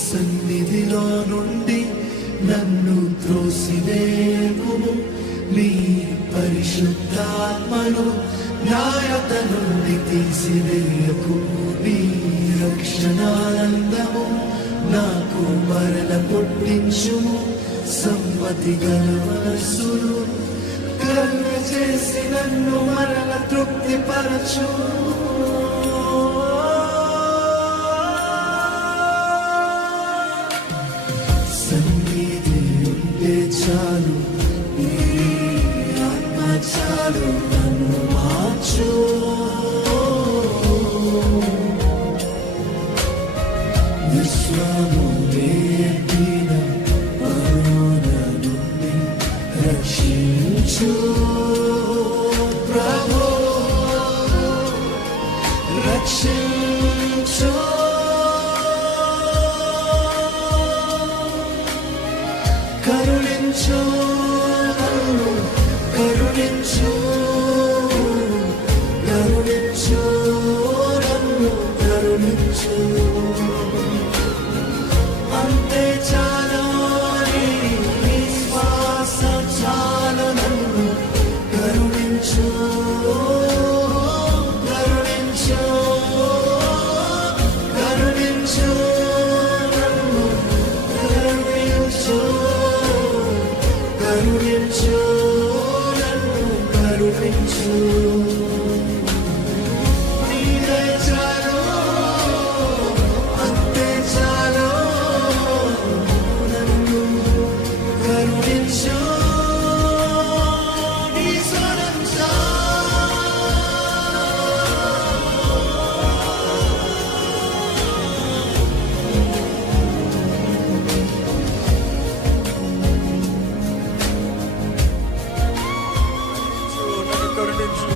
సన్నిధిలో నుండి నన్ను త్రోసివేయుము, నీ పరిశుద్ధాత్మను నాయత నుండి తీసివేయకు. నీ రక్షణానందము నాకు మరల పుట్టించుము. సమ్మతి గల మనస్సును కలుగ చేసి నన్ను మరల తృప్తిపరచు. సన్నిధి ఉంటే చాలు, నీ ఆత్మ చాలు నన్ను మార్చు. విశ్వము వేడిన పరుల నుండి రక్షించు ప్రభు, రక్షించు. కరుణించు నన్ను, కరుణించు, కరుణించు నన్ను, కరుణించు. అంతే చాలు, నీ శ్వాస చాలు నన్ను, కరుణించు, కరుణించు, కరుణించు నన్ను, కరుణించు, కరుణించు నన్ను, కరుణించు.